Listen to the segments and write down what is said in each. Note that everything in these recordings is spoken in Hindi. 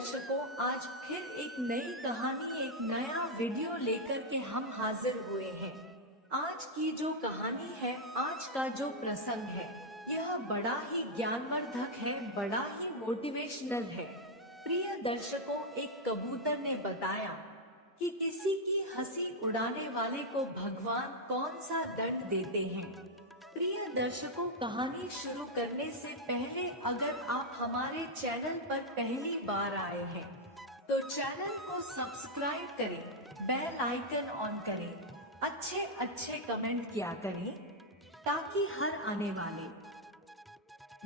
दर्शकों, आज फिर एक नई कहानी, एक नया वीडियो लेकर के हम हाजिर हुए हैं। आज की जो कहानी है, आज का जो प्रसंग है, यह बड़ा ही ज्ञानवर्धक है, बड़ा ही मोटिवेशनल है। प्रिय दर्शकों, एक कबूतर ने बताया कि किसी की हंसी उड़ाने वाले को भगवान कौन सा दंड देते हैं। प्रिय दर्शकों, कहानी शुरू करने से पहले अगर आप हमारे चैनल पर पहली बार आए हैं तो चैनल को सब्सक्राइब करें, बेल आइकन ऑन करें, अच्छे अच्छे कमेंट किया करें ताकि हर आने वाले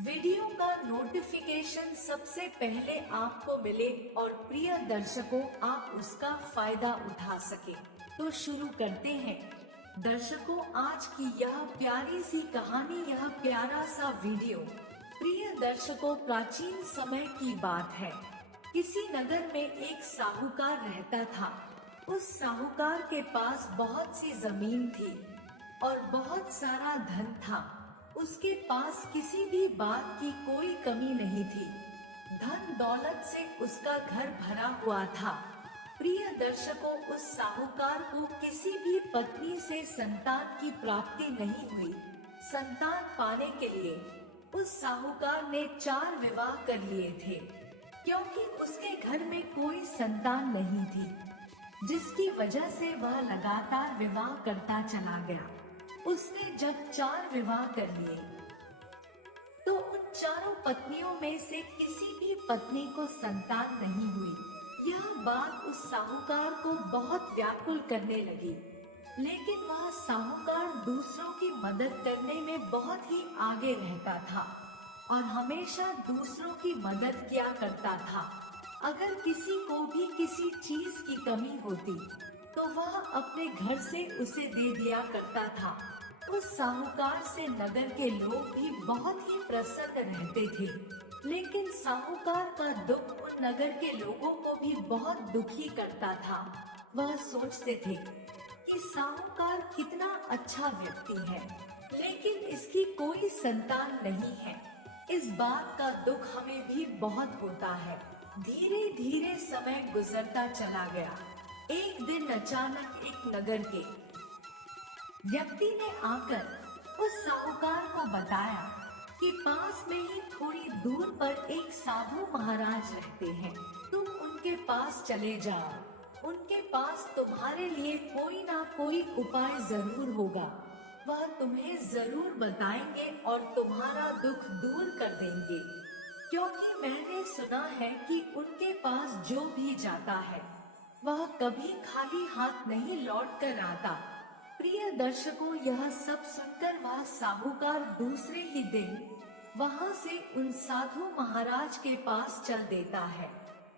वीडियो का नोटिफिकेशन सबसे पहले आपको मिले और प्रिय दर्शकों, आप उसका फायदा उठा सके। तो शुरू करते हैं। दर्शकों, आज की यह प्यारी सी कहानी, यह प्यारा सा वीडियो, प्रिय दर्शकों, प्राचीन समय की बात है। किसी नगर में एक साहूकार रहता था। उस साहूकार के पास बहुत सी जमीन थी और बहुत सारा धन था। उसके पास किसी भी बात की कोई कमी नहीं थी। धन दौलत से उसका घर भरा हुआ था। प्रिय दर्शकों, उस साहूकार को किसी भी पत्नी से संतान की प्राप्ति नहीं हुई। संतान पाने के लिए उस साहूकार ने 4 विवाह कर लिए थे, क्योंकि उसके घर में कोई संतान नहीं थी, जिसकी वजह से वह लगातार विवाह करता चला गया। उसने जब 4 विवाह कर लिए तो उन चारों पत्नियों में से किसी भी पत्नी को संतान नहीं हुई। यह बात उस साहूकार को बहुत व्याकुल करने लगी, लेकिन वह साहूकार दूसरों की मदद करने में बहुत ही आगे रहता था और हमेशा दूसरों की मदद किया करता था। अगर किसी को भी किसी चीज की कमी होती तो वह अपने घर से उसे दे दिया करता था। उस साहूकार से नगर के लोग भी बहुत ही प्रसन्न रहते थे, लेकिन साहूकार का दुख उन नगर के लोगों को भी बहुत दुखी करता था। वह सोचते थे कि साहूकार कितना अच्छा व्यक्ति है, लेकिन इसकी कोई संतान नहीं है। इस बात का दुख हमें भी बहुत होता है। धीरे धीरे समय गुजरता चला गया। एक दिन अचानक एक नगर के व्यक्ति ने आकर उस साहूकार को बताया कि पास में ही थोड़ी दूर पर एक साधु महाराज रहते हैं। तुम उनके पास चले जाओ। उनके पास तुम्हारे लिए कोई ना कोई उपाय जरूर होगा। वह तुम्हें जरूर बताएंगे और तुम्हारा दुख दूर कर देंगे, क्योंकि मैंने सुना है कि उनके पास जो भी जाता है वह कभी खाली हाथ नहीं लौट कर आता। प्रिय दर्शकों, यह सब सुनकर वह साहूकार दूसरे ही दिन वहां से उन साधु महाराज के पास चल देता है।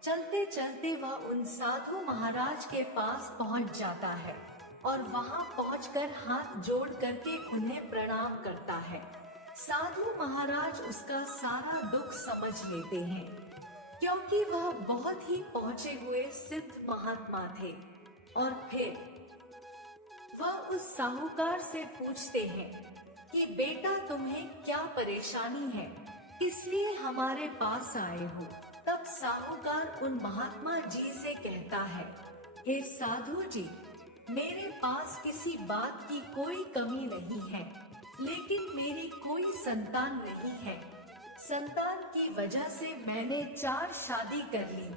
चलते चलते वह उन साधु महाराज के पास पहुंच जाता है और वहां पहुंचकर हाथ जोड़ करके उन्हें प्रणाम करता है। साधु महाराज उसका सारा दुख समझ लेते हैं, क्योंकि वह बहुत ही पहुंचे हुए सिद्ध महात्मा थे। और फिर वह उस साहूकार से पूछते हैं कि बेटा, तुम्हें क्या परेशानी है, इसलिए हमारे पास आए हो। तब साहूकार उन महात्मा जी से कहता है, हे साधु जी, मेरे पास किसी बात की कोई कमी नहीं है, लेकिन मेरी कोई संतान नहीं है। संतान की वजह से मैंने 4 शादी कर ली,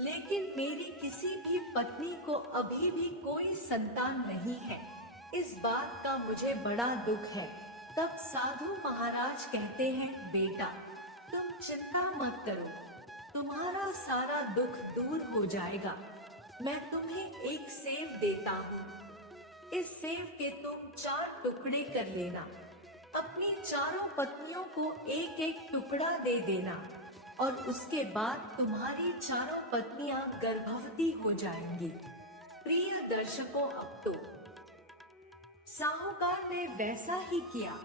लेकिन मेरी किसी भी पत्नी को अभी भी कोई संतान नहीं है। इस बात का मुझे बड़ा दुख है। तब साधु महाराज कहते हैं, बेटा, तुम चिंता मत करो, तुम्हारा सारा दुख दूर हो जाएगा। मैं तुम्हें एक सेव देता हूँ। इस सेव के तुम 4 टुकड़े कर लेना। अपनी चारों पत्नियों को एक एक टुकड़ा दे देना और उसके बाद तुम्हारी चारों पत्नियां गर्भवती हो जाएंगी। प्रिय दर्शकों, अब तो साहूकार ने वैसा ही किया।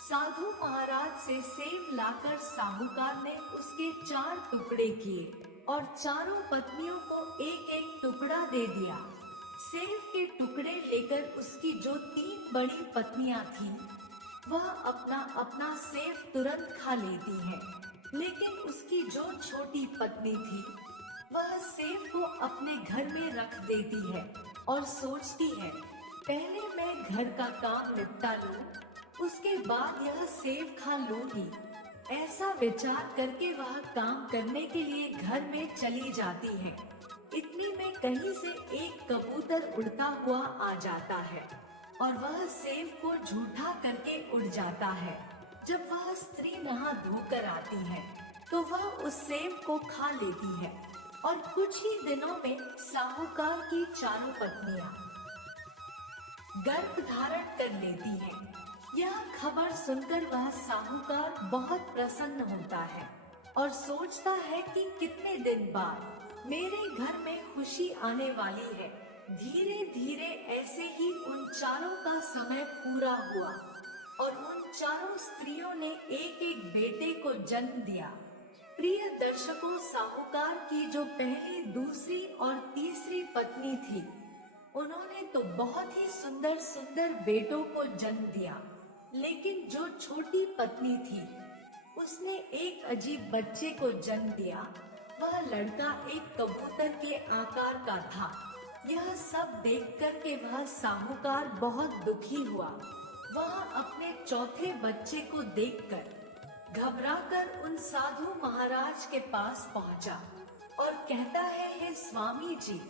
साधु महाराज से सेव लाकर साहूकार ने उसके 4 टुकड़े किए और चारों पत्नियों को एक एक टुकड़ा दे दिया। सेव के टुकड़े लेकर उसकी जो 3 बड़ी पत्नियां थीं, वह अपना अपना सेव तुरंत खा लेती हैं, लेकिन उसकी जो छोटी पत्नी थी वह सेब को अपने घर में रख देती है और सोचती है, पहले मैं घर का काम निपटा लूं, उसके बाद यह सेब खा लूंगी। ऐसा विचार करके वह काम करने के लिए घर में चली जाती है। इतनी में कहीं से एक कबूतर उड़ता हुआ आ जाता है और वह सेब को झूठा करके उड़ जाता है। जब वह स्त्री नहा धोकर आती है तो वह उस सेब को खा लेती है और कुछ ही दिनों में साहूकार की चारों पत्नियां गर्भ धारण कर लेती हैं। यह खबर सुनकर वह साहूकार बहुत प्रसन्न होता है और सोचता है कि कितने दिन बाद मेरे घर में खुशी आने वाली है। धीरे धीरे ऐसे ही उन चारों का समय पूरा हुआ और उन चारों स्त्रियों ने एक एक बेटे को जन्म दिया। प्रिय दर्शकों, साहूकार की जो पहली, दूसरी और तीसरी पत्नी थी, उन्होंने तो बहुत ही सुंदर सुंदर बेटों को जन्म दिया, लेकिन जो छोटी पत्नी थी उसने एक अजीब बच्चे को जन्म दिया। वह लड़का एक कबूतर के आकार का था। यह सब देख कर के वह साहूकार बहुत दुखी हुआ। वह अपने चौथे बच्चे को देखकर घबराकर उन साधु महाराज के पास पहुंचा और कहता है, हे स्वामी जी,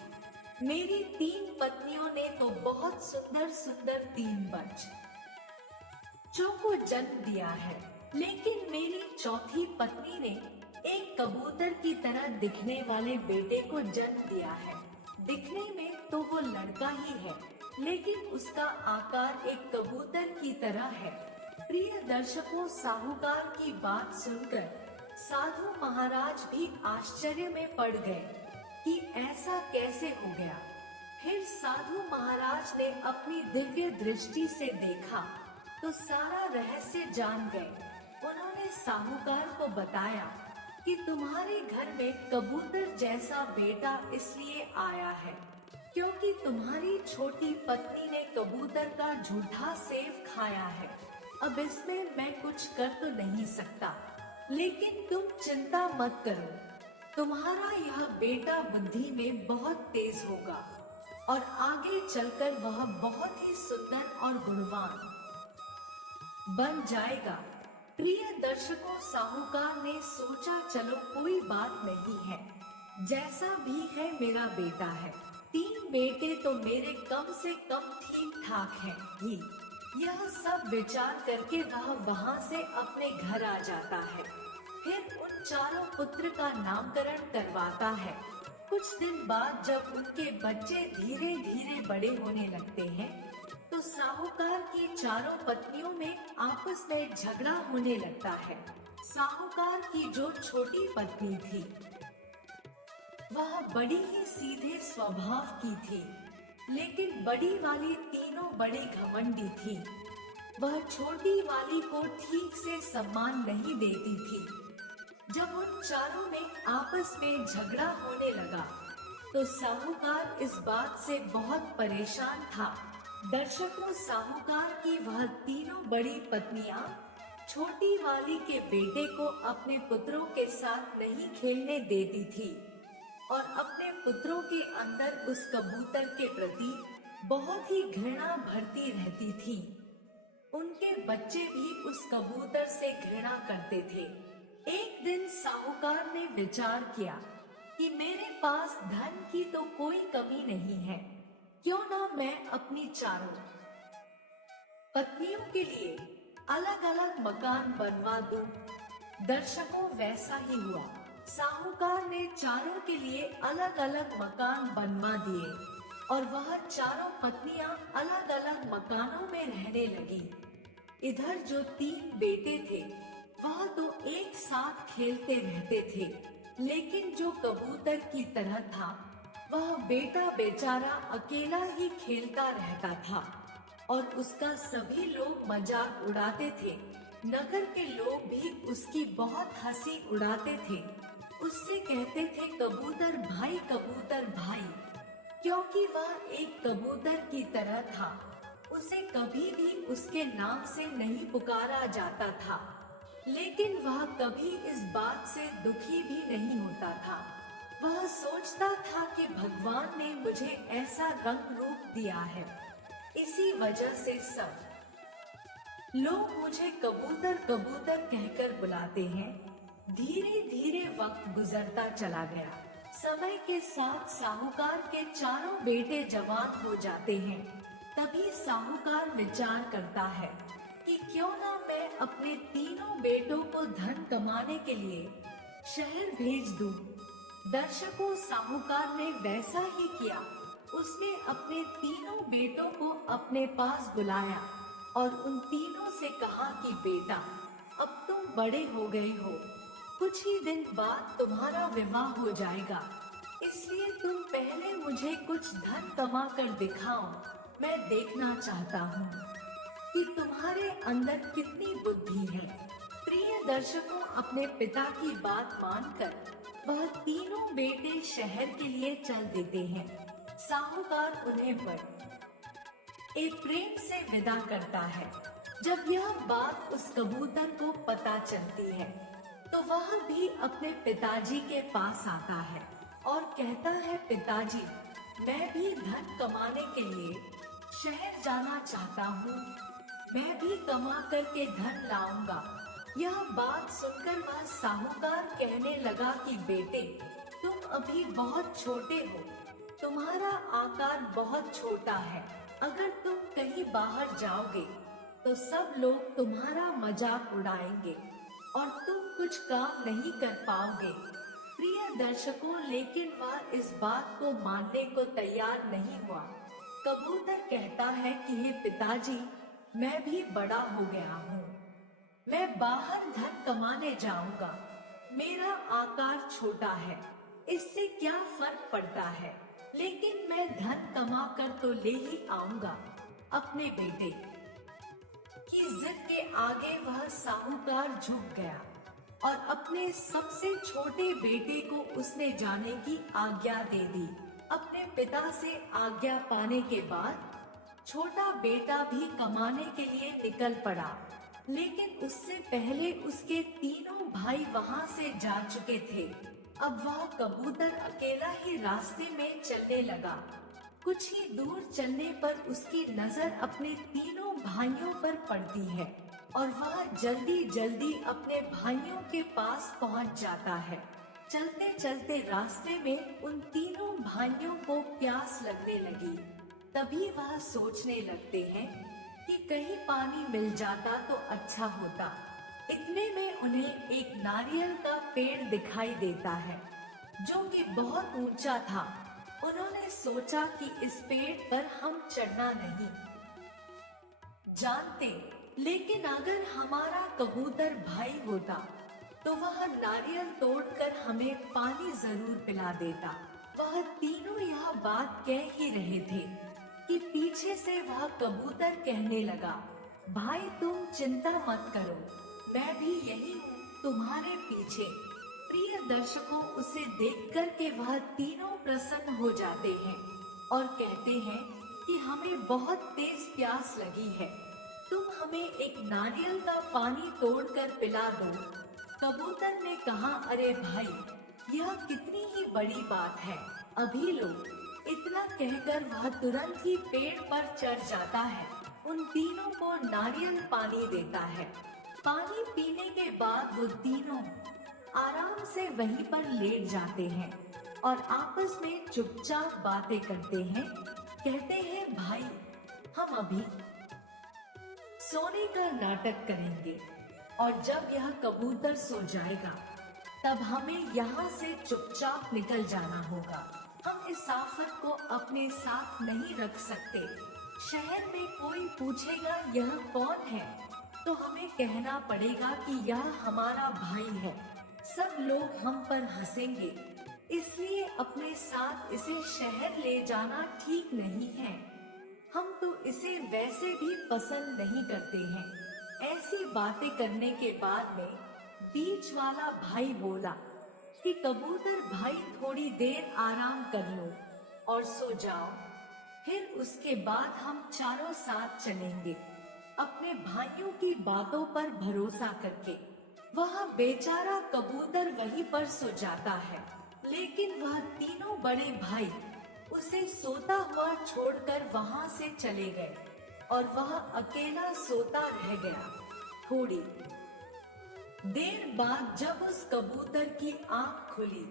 मेरी 3 पत्नियों ने तो बहुत सुंदर सुंदर 3 बच्चों को जन्म दिया है, लेकिन मेरी चौथी पत्नी ने एक कबूतर की तरह दिखने वाले बेटे को जन्म दिया है। दिखने में तो वो लड़का ही है, लेकिन उसका आकार एक कबूतर की तरह है। प्रिय दर्शकों, साहूकार की बात सुनकर साधु महाराज भी आश्चर्य में पड़ गए कि ऐसा कैसे हो गया। फिर साधु महाराज ने अपनी दिव्य दृष्टि से देखा तो सारा रहस्य जान गए। उन्होंने साहूकार को बताया कि तुम्हारे घर में कबूतर जैसा बेटा इसलिए आया है क्योंकि तुम्हारी छोटी पत्नी ने कबूतर का झूठा सेब खाया है। अब इसमें मैं कुछ कर तो नहीं सकता, लेकिन तुम चिंता मत करो, तुम्हारा यह बेटा बुद्धि में बहुत तेज होगा और आगे चलकर वह बहुत ही सुंदर और गुणवान बन जाएगा। प्रिय दर्शकों, साहूकार ने सोचा, चलो कोई बात नहीं है, जैसा भी है मेरा बेटा है। 3 बेटे तो मेरे कम से कम ठीक ठाक हैं ही। यह सब विचार करके वह वहां से अपने घर आ जाता है। फिर उन चारों पुत्र का नामकरण करवाता है। कुछ दिन बाद जब उनके बच्चे धीरे धीरे बड़े होने लगते हैं तो साहूकार की चारों पत्नियों में आपस में झगड़ा होने लगता है। साहूकार की जो छोटी पत्नी थी वह बड़ी ही सीधे स्वभाव की थी, लेकिन बड़ी वाली तीनों बड़ी घमंडी थी। वह छोटी वाली को ठीक से सम्मान नहीं देती थी। जब उन चारों में आपस में झगड़ा होने लगा तो साहूकार इस बात से बहुत परेशान था। दर्शकों, साहूकार की वह तीनों बड़ी पत्नियां छोटी वाली के बेटे को अपने पुत्रों के साथ नहीं खेलने देती थी और अपने पुत्रों के अंदर उस कबूतर के प्रति बहुत ही घृणा भरती रहती थी। उनके बच्चे भी उस कबूतर से घृणा करते थे। एक दिन साहूकार ने विचार किया कि मेरे पास धन की तो कोई कमी नहीं है, क्यों ना मैं अपनी चारों पत्नियों के लिए अलग अलग मकान बनवा दूं। दर्शकों, वैसा ही हुआ। साहूकार ने चारों के लिए अलग अलग मकान बनवा दिए और वह चारों पत्नियां अलग अलग मकानों में रहने लगी। इधर जो 3 बेटे थे वह तो एक साथ खेलते रहते थे, लेकिन जो कबूतर की तरह था वह बेटा बेचारा अकेला ही खेलता रहता था और उसका सभी लोग मजाक उड़ाते थे। नगर के लोग भी उसकी बहुत हंसी उड़ाते थे। उससे कहते थे, कबूतर भाई, क्योंकि वह एक कबूतर की तरह था। उसे कभी भी उसके नाम से नहीं पुकारा जाता था, लेकिन वह कभी इस बात से दुखी भी नहीं होता था। वह वह सोचता था कि भगवान ने मुझे ऐसा रंग रूप दिया है, इसी वजह से सब लोग मुझे कबूतर कबूतर कहकर बुलाते हैं। धीरे धीरे वक्त गुजरता चला गया। समय के साथ साहूकार के चारों बेटे जवान हो जाते हैं। तभी साहूकार विचार करता है कि क्यों ना मैं अपने तीनों बेटों को धन कमाने के लिए शहर भेज दूं। दर्शकों, साहूकार ने वैसा ही किया। उसने अपने तीनों बेटों को अपने पास बुलाया और उन तीनों से कहा कि बेटा, अब तुम बड़े हो गए हो, कुछ ही दिन बाद तुम्हारा विवाह हो जाएगा, इसलिए तुम पहले मुझे कुछ धन कमा कर दिखाओ। मैं देखना चाहता हूँ कि तुम्हारे अंदर कितनी बुद्धि है। प्रिय दर्शकों, अपने पिता की बात मानकर वह तीनों बेटे शहर के लिए चल देते हैं। साहूकार उन्हें बड़े प्रेम से विदा करता है। जब यह बात उस कबूतर को पता चलती है तो वह भी अपने पिताजी के पास आता है और कहता है, पिताजी, मैं भी धन कमाने के लिए शहर जाना चाहता हूँ। मैं भी कमा करके धन लाऊंगा। यह बात सुनकर वह साहूकार कहने लगा कि बेटे, तुम अभी बहुत छोटे हो, तुम्हारा आकार बहुत छोटा है। अगर तुम कहीं बाहर जाओगे तो सब लोग तुम्हारा मजाक उड़ाएंगे और तुम कुछ काम नहीं कर पाओगे। प्रिय दर्शकों, लेकिन वह इस बात को मानने को तैयार नहीं हुआ। कबूतर कहता है कि हे पिताजी, मैं भी बड़ा हो गया हूँ, मैं बाहर धन कमाने जाऊंगा। मेरा आकार छोटा है, इससे क्या फर्क पड़ता है, लेकिन मैं धन कमा कर तो ले ही आऊंगा। अपने बेटे की जिद के आगे वह साहूकार झुक गया और अपने सबसे छोटे बेटे को उसने जाने की आज्ञा दे दी। अपने पिता से आज्ञा पाने के बाद छोटा बेटा भी कमाने के लिए निकल पड़ा, लेकिन उससे पहले उसके तीनों भाई वहां से जा चुके थे। अब वह कबूतर अकेला ही रास्ते में चलने लगा। कुछ ही दूर चलने पर उसकी नजर अपने तीनों भाइयों पर पड़ती है और वह जल्दी जल्दी अपने भाइयों के पास पहुंच जाता है। चलते चलते रास्ते में उन तीनों भाइयों को प्यास लगने लगी। तभी वह सोचने लगते हैं कि कहीं पानी मिल जाता तो अच्छा होता। इतने में उन्हें एक नारियल का पेड़ दिखाई देता है जो कि बहुत ऊंचा था। उन्होंने सोचा कि इस पेड़ पर हम चढ़ना नहीं जानते, लेकिन अगर हमारा कबूतर भाई होता तो वह नारियल तोड़कर हमें पानी जरूर पिला देता। वह तीनों यह बात कह ही रहे थे कि पीछे से वह कबूतर कहने लगा, भाई तुम चिंता मत करो, मैं भी यही हूँ तुम्हारे पीछे। प्रिय दर्शकों, उसे देखकर के वह तीनों प्रसन्न हो जाते हैं और कहते हैं कि हमें बहुत तेज प्यास लगी है, तुम हमें एक नारियल का पानी तोड़कर पिला दो। कबूतर ने कहा, अरे भाई, यह कितनी ही बड़ी बात है, अभी लो। इतना कहकर वह तुरंत ही पेड़ पर चढ़ जाता है, उन तीनों को नारियल पानी देता है। पानी पीने के बाद वो तीनों आराम से वहीं पर लेट जाते हैं और आपस में चुपचाप बातें करते हैं। कहते हैं, भाई, हम अभी सोने का नाटक करेंगे और जब यह कबूतर सो जाएगा तब हमें यहाँ से चुपचाप निकल जाना होगा। हम इस आफत को अपने साथ नहीं रख सकते। शहर में कोई पूछेगा यह कौन है तो हमें कहना पड़ेगा कि यह हमारा भाई है। सब लोग हम पर हंसेंगे, इसलिए अपने साथ इसे शहर ले जाना ठीक नहीं है। हम तो इसे वैसे भी पसंद नहीं करते हैं। ऐसी बातें करने के बाद में बीच वाला भाई बोला कि कबूतर भाई, थोड़ी देर आराम कर लो और सो जाओ, फिर उसके बाद हम चारों साथ चलेंगे। अपने भाइयों की बातों पर भरोसा करके वह बेचारा कबूतर वहीं पर सो जाता है, लेकिन वह तीनों बड़े भाई उसे सोता हुआ छोड़कर वहां से चले गए और वह अकेला सोता रह गया। थोड़ी देर बाद जब उस कबूतर की आंख खुली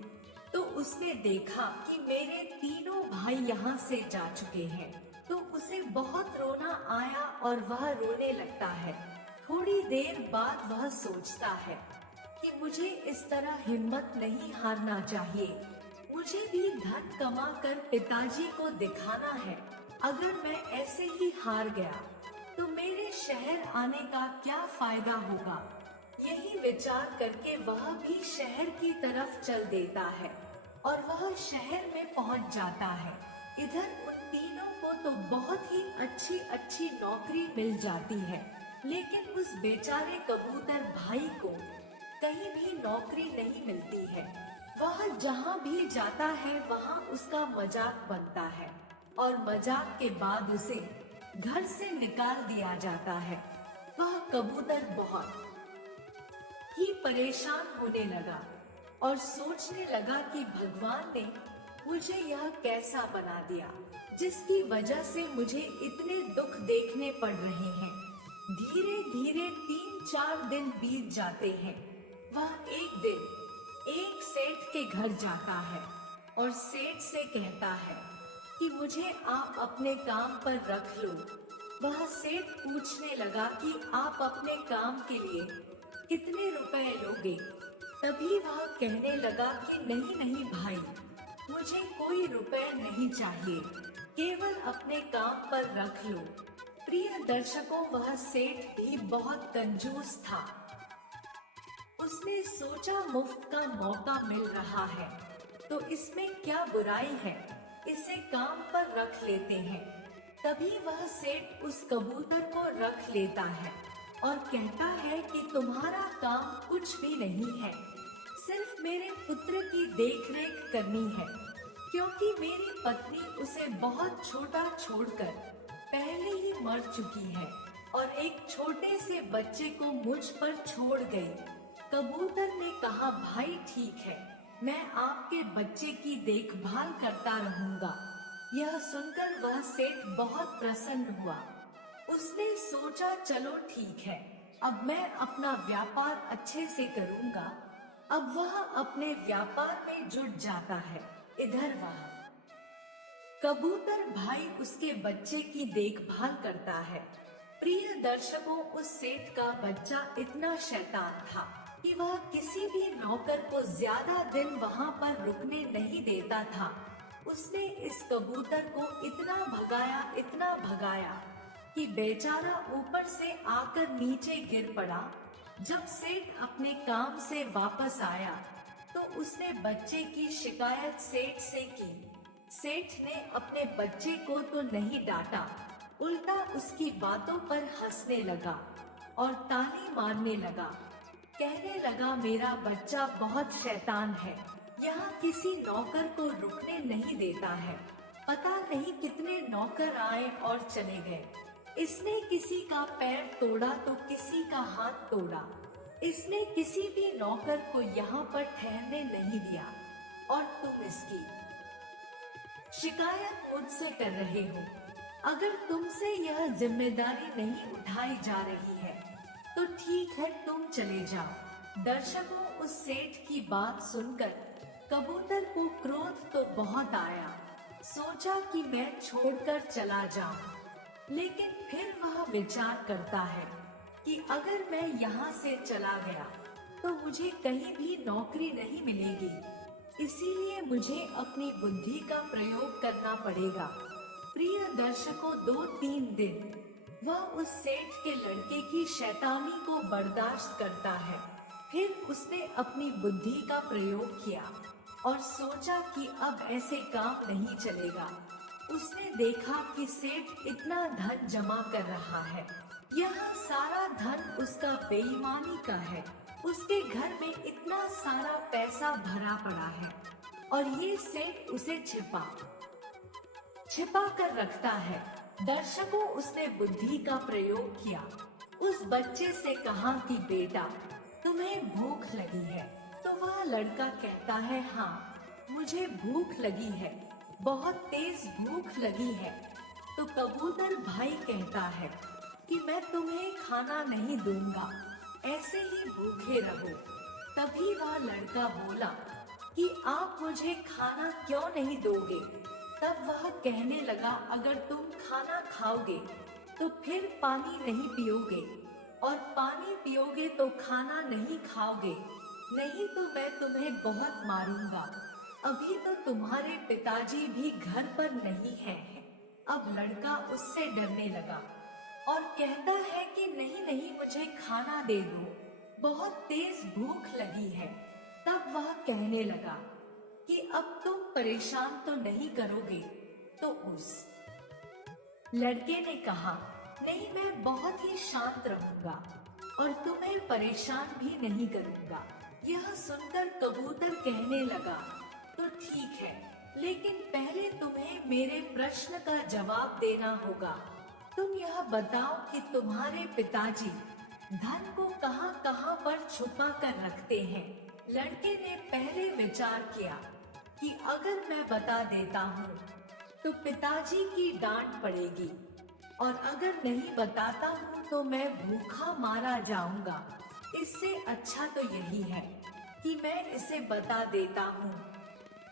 तो उसने देखा कि मेरे तीनों भाई यहाँ से जा चुके हैं। तो उसे बहुत रोना आया और वह रोने लगता है। थोड़ी देर बाद वह सोचता है कि मुझे इस तरह हिम्मत नहीं हारना चाहिए। मुझे भी धन कमा कर पिताजी को दिखाना है। अगर मैं ऐसे ही हार गया तो मेरे शहर आने का क्या फायदा होगा। यही विचार करके वह भी शहर की तरफ चल देता है और वह शहर में पहुंच जाता है। इधर उन तीनों को तो बहुत ही अच्छी अच्छी नौकरी मिल जाती है, लेकिन उस बेचारे कबूतर भाई को कहीं भी नौकरी नहीं मिलती है। वह जहाँ भी जाता है वहाँ उसका मजाक बनता है और मजाक के बाद उसे घर से निकाल दिया जाता है। वह कबूतर बहुत ही परेशान होने लगा और सोचने लगा कि भगवान ने मुझे यह कैसा बना दिया, जिसकी वजह से मुझे इतने दुख देखने पड़ रहे हैं। धीरे धीरे 3-4 दिन बीत जाते हैं। वह एक दिन एक सेठ के घर जाता है और सेठ से कहता है कि मुझे आप अपने काम पर रख लो। वह सेठ पूछने लगा कि आप अपने काम के लिए कितने रुपए लोगे। तभी वह कहने लगा कि नहीं नहीं भाई, मुझे कोई रुपए नहीं चाहिए, केवल अपने काम पर रख लो। प्रिय दर्शकों, वह सेठ भी बहुत कंजूस था। उसने सोचा मुफ्त का मौका मिल रहा है तो इसमें क्या बुराई है, इसे काम पर रख लेते हैं। तभी वह सेठ उस कबूतर को रख लेता है और कहता है कि तुम्हारा काम कुछ भी नहीं है, सिर्फ मेरे पुत्र की देखरेख करनी है, क्योंकि मेरी पत्नी उसे बहुत छोटा छोड़कर पहले ही मर चुकी है और एक छोटे से बच्चे को मुझ पर छोड़ गई। कबूतर ने कहा, भाई ठीक है, मैं आपके बच्चे की देखभाल करता रहूंगा। यह सुनकर वह सेठ बहुत प्रसन्न हुआ। उसने सोचा चलो ठीक है, अब मैं अपना व्यापार अच्छे से करूंगा। अब वह अपने व्यापार में जुट जाता है। इधर वह कबूतर भाई उसके बच्चे की देखभाल करता है। प्रिय दर्शकों, उस सेठ का बच्चा इतना शैतान था कि वह किसी भी नौकर को ज्यादा दिन वहां पर रुकने नहीं देता था। उसने इस कबूतर को इतना भगाया कि बेचारा ऊपर से आकर नीचे गिर पड़ा। जब सेठ अपने काम से वापस आया तो उसने बच्चे की शिकायत सेठ से की। सेठ ने अपने बच्चे को तो नहीं डांटा, उल्टा उसकी बातों पर हंसने लगा और ताली मारने लगा। कहने लगा, मेरा बच्चा बहुत शैतान है, यहाँ किसी नौकर को रुकने नहीं देता है। पता नहीं कितने नौकर आए और चले गए। इसने किसी का पैर तोड़ा तो किसी का हाथ तोड़ा। इसने किसी भी नौकर को यहाँ पर ठहरने नहीं दिया और तुम इसकी शिकायत मुझसे कर रहे हो। अगर तुमसे यह जिम्मेदारी नहीं उठाई जा रही है तो ठीक है, तुम चले जाओ। दर्शकों, उस सेठ की बात सुनकर कबूतर को क्रोध तो बहुत आया। सोचा कि मैं छोड़कर चला जाऊं, लेकिन फिर वह विचार करता है कि अगर मैं यहाँ से चला गया तो मुझे कहीं भी नौकरी नहीं मिलेगी, इसीलिए मुझे अपनी बुद्धि का प्रयोग करना पड़ेगा। प्रिय दर्शकों, 2-3 दिन वह उस सेठ के लड़के की शैतानी को बर्दाश्त करता है। फिर उसने अपनी बुद्धि का प्रयोग किया और सोचा कि अब ऐसे काम नहीं चलेगा। उसने देखा कि सेठ इतना धन जमा कर रहा है, यह सारा धन उसका बेईमानी का है। उसके घर में इतना सारा पैसा भरा पड़ा है और ये सेठ उसे छिपा कर रखता है। दर्शकों, उसने बुद्धि का प्रयोग किया। उस बच्चे से कहा कि बेटा, तुम्हें भूख लगी है? तो वह लड़का कहता है, हाँ मुझे भूख लगी है, बहुत तेज भूख लगी है। तो कबूतर भाई कहता है कि मैं तुम्हें खाना नहीं दूंगा, ऐसे ही भूखे रहो। तभी वह लड़का बोला कि आप मुझे खाना क्यों नहीं दोगे। तब वह कहने लगा, अगर तुम खाना खाओगे तो फिर पानी नहीं पियोगे, और पानी पियोगे तो खाना नहीं खाओगे, नहीं तो मैं तुम्हें बहुत मारूंगा। अभी तो तुम्हारे पिताजी भी घर पर नहीं हैं। अब लड़का उससे डरने लगा और कहता है कि नहीं नहीं, मुझे खाना दे दो, बहुत तेज भूख लगी है। तब वह कहने लगा कि अब तुम परेशान तो नहीं करोगे। तो उस लड़के ने कहा, नहीं, मैं बहुत ही शांत रहूंगा और तुम्हें परेशान भी नहीं करूंगा। यह सुनकर कबूतर कहने लगा, तो ठीक है, लेकिन पहले तुम्हें मेरे प्रश्न का जवाब देना होगा। तुम यह बताओ कि तुम्हारे पिताजी धन को कहां कहां पर छुपा कर रखते हैं। लड़के ने पहले विचार किया कि अगर मैं बता देता हूँ तो पिताजी की डांट पड़ेगी, और अगर नहीं बताता हूँ तो मैं भूखा मारा जाऊंगा। इससे अच्छा तो यही है कि मैं इसे बता देता हूँ,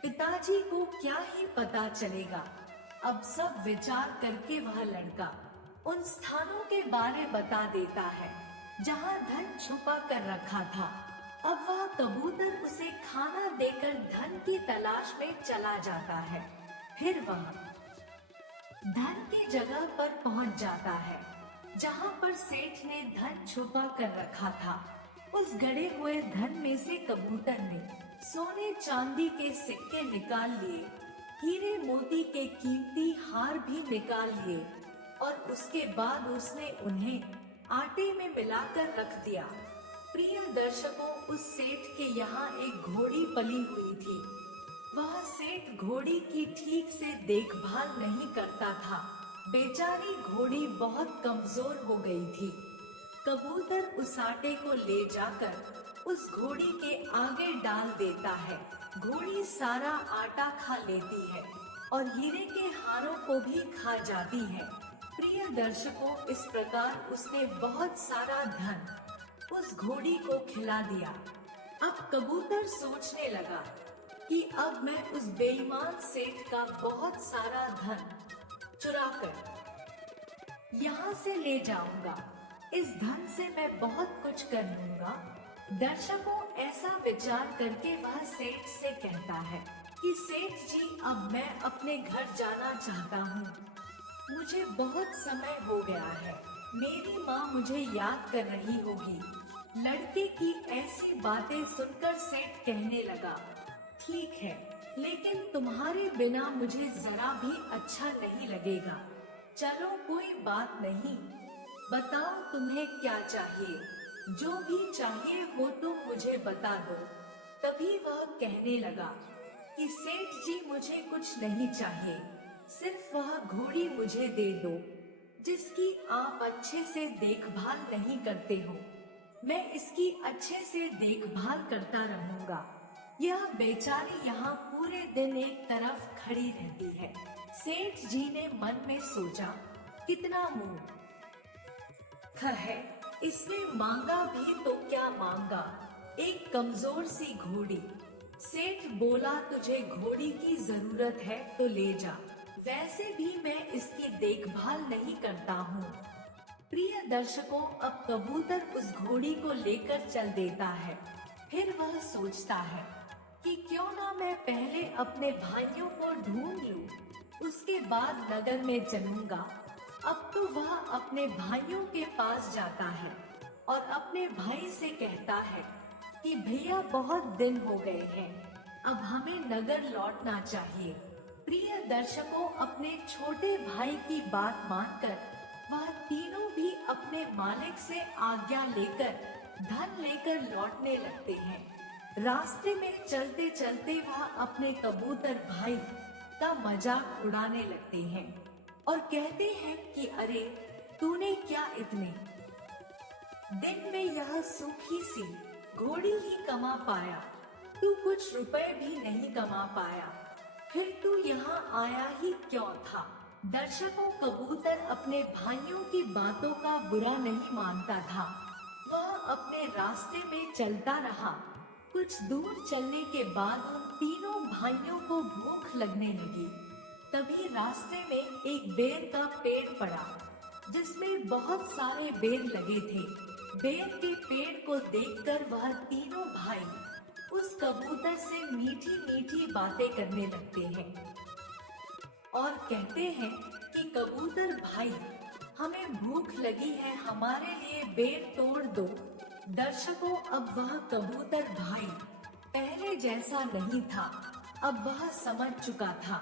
पिताजी को क्या ही पता चलेगा। अब सब विचार करके वह लड़का उन स्थानों के बारे बता देता है जहाँ धन छुपा कर रखा था। अब वह कबूतर उसे खाना देकर धन की तलाश में चला जाता है। फिर वह धन की जगह पर पहुंच जाता है जहां पर सेठ ने धन छुपा कर रखा था। उस गड़े हुए धन में से कबूतर ने सोने चांदी के सिक्के निकाल लिए, हीरे मोती के कीमती हार भी निकाल लिए, और उसके बाद उसने उन्हें आटे में मिलाकर रख दिया। प्रिय दर्शकों, उस सेठ के यहाँ एक घोड़ी पली हुई थी। वह सेठ घोड़ी की ठीक से देखभाल नहीं करता था। बेचारी घोड़ी बहुत कमजोर हो गई थी। कबूतर उस आटे को ले जाकर उस घोड़ी के आगे डाल देता है। घोड़ी सारा आटा खा लेती है और हीरे के हारों को भी खा जाती है। प्रिय दर्शकों, इस प्रकार उसने बहुत सारा धन उस घोड़ी को खिला दिया। अब कबूतर सोचने लगा कि अब मैं उस बेईमान सेठ का बहुत सारा धन चुराकर यहाँ से ले जाऊंगा। इस धन से मैं बहुत कुछ कर लूंगा। दर्शकों, ऐसा विचार करके वह सेठ से कहता है कि सेठ जी, अब मैं अपने घर जाना चाहता हूँ। मुझे बहुत समय हो गया है, मेरी माँ मुझे याद कर रही होगी। लड़के की ऐसी बातें सुनकर सेठ कहने लगा, ठीक है, लेकिन तुम्हारे बिना मुझे जरा भी अच्छा नहीं लगेगा। चलो कोई बात नहीं, बताओ तुम्हें क्या चाहिए। जो भी चाहिए वो तुम मुझे बता दो। तभी वह कहने लगा कि सेठ जी, मुझे कुछ नहीं चाहिए, सिर्फ वह घोड़ी मुझे दे दो जिसकी आप अच्छे से देखभाल नहीं करते हो। मैं इसकी अच्छे से देखभाल करता रहूंगा। यह बेचारी यहाँ पूरे दिन एक तरफ खड़ी रहती है। सेठ जी ने मन में सोचा, कितना मूर्ख है, इसने मांगा भी तो क्या मांगा, एक कमजोर सी घोड़ी। सेठ बोला, तुझे घोड़ी की जरूरत है तो ले जा, वैसे भी मैं इसकी देखभाल नहीं करता हूँ। प्रिय दर्शकों, अब कबूतर उस घोड़ी को लेकर चल देता है। फिर वह सोचता है कि क्यों ना मैं पहले अपने भाइयों को ढूंढ लूं, उसके बाद नगर में चलूंगा। अब तो वह अपने भाइयों के पास जाता है और अपने भाई से कहता है कि भैया, बहुत दिन हो गए हैं, अब हमें नगर लौटना चाहिए। प्रिय दर्शकों, अपने छोटे भाई की बात मानकर वह तीनों भी अपने मालिक से आज्ञा लेकर धन लेकर लौटने लगते हैं। रास्ते में चलते चलते वह अपने कबूतर भाई का मजाक उड़ाने लगते हैं और कहते हैं कि अरे, तूने क्या इतने दिन में यह सूखी सी घोड़ी ही कमा पाया। तू कुछ रुपए भी नहीं कमा पाया, फिर तू यहाँ आया ही क्यों था? दर्शकों, कबूतर अपने भाइयों की बातों का बुरा नहीं मानता था। वह अपने रास्ते में चलता रहा। कुछ दूर चलने के बाद उन तीनों भाइयों को भूख लगने लगी। तभी रास्ते में एक बेर का पेड़ पड़ा, जिसमें बहुत सारे बेर लगे थे। बेर के पेड़ को देखकर वह तीनों भाई उस कबूतर से मीठी मीठी बातें करने लगते हैं और कहते हैं कि कबूतर भाई, हमें भूख लगी है, हमारे लिए बेर तोड़ दो। दर्शकों, अब वह कबूतर भाई पहले जैसा नहीं था। अब वह समझ चुका था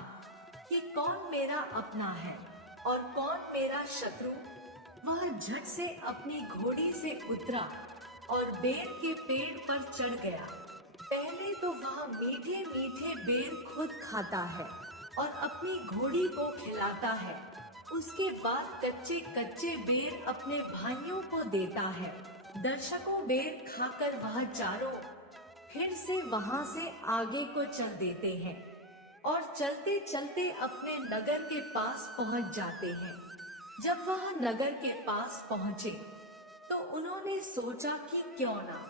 कि कौन मेरा अपना है और कौन मेरा शत्रु। वह झट से अपनी घोड़ी से उतरा और बेर के पेड़ पर चढ़ गया। पहले तो वह मीठे मीठे बेर खुद खाता है और अपनी घोड़ी को खिलाता है। उसके बाद कच्चे कच्चे बेर अपने भाइयों को देता है। दर्शकों, बेर खाकर वह चारों फिर से वहां से आगे को चल देते हैं और चलते चलते अपने नगर के पास पहुंच जाते हैं। जब वह नगर के पास पहुंचे तो उन्होंने सोचा कि क्यों ना